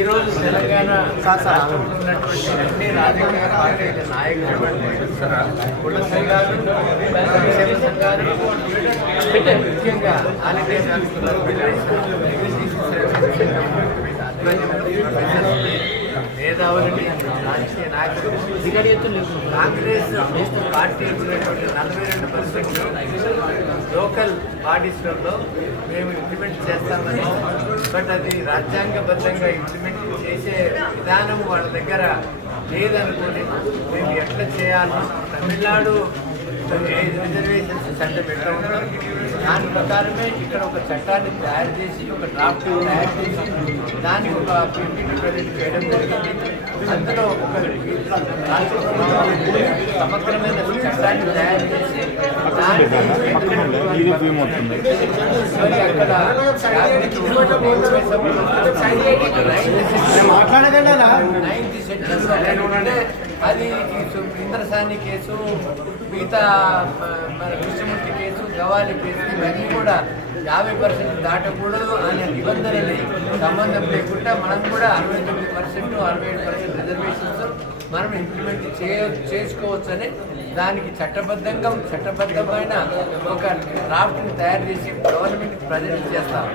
ఈరోజు తెలంగాణ రాష్ట్రంలో ఉన్నటువంటి అన్ని రాజకీయ పార్టీల నాయకులు, కుల సంఘాలు, సంక్షేమ సంఘాలు, ముఖ్యంగా ఆరోగ్య మేధావులని రాజకీయ నాయకులు కాంగ్రెస్ పార్టీ ఉన్నటువంటి 42% లోకల్ బాడీస్లలో మేము ఇంప్లిమెంట్ చేస్తామని, బట్ అది రాజ్యాంగబద్ధంగా ఇంప్లిమెంట్ చేసే విధానం వాళ్ళ దగ్గర లేదనుకోని మేము ఎట్లా చేయాలో తమిళనాడు రిజర్వేషన్స్ చట్టం ఎట్లా ఉందో దాని ప్రకారమే ఇక్కడ ఒక చట్టాన్ని తయారు చేసి, ఒక డ్రాఫ్ట్ తయారు చేసి దాన్ని ఒక పీపీటీ ప్రజెంట్ చేయడం జరిగింది. అందులో ఒక సమగ్రమైన చట్టాన్ని తయారు చేసి అది ఇంద్రసాని కేసు, మిగతా మన కృష్ణమూర్తి కేసు, గవాలి కేసు ఇవన్నీ కూడా 50% దాటకూడదు అనే నిబంధనని సంబంధం లేకుండా మనం కూడా 69%, 67% రిజర్వేషన్స్ మనం ఇంప్లిమెంట్ చేసుకోవచ్చని దానికి చట్టబద్ధమైన ఒక డ్రాఫ్ట్ని తయారు చేసి గవర్నమెంట్ ప్రజెంట్ చేస్తాం.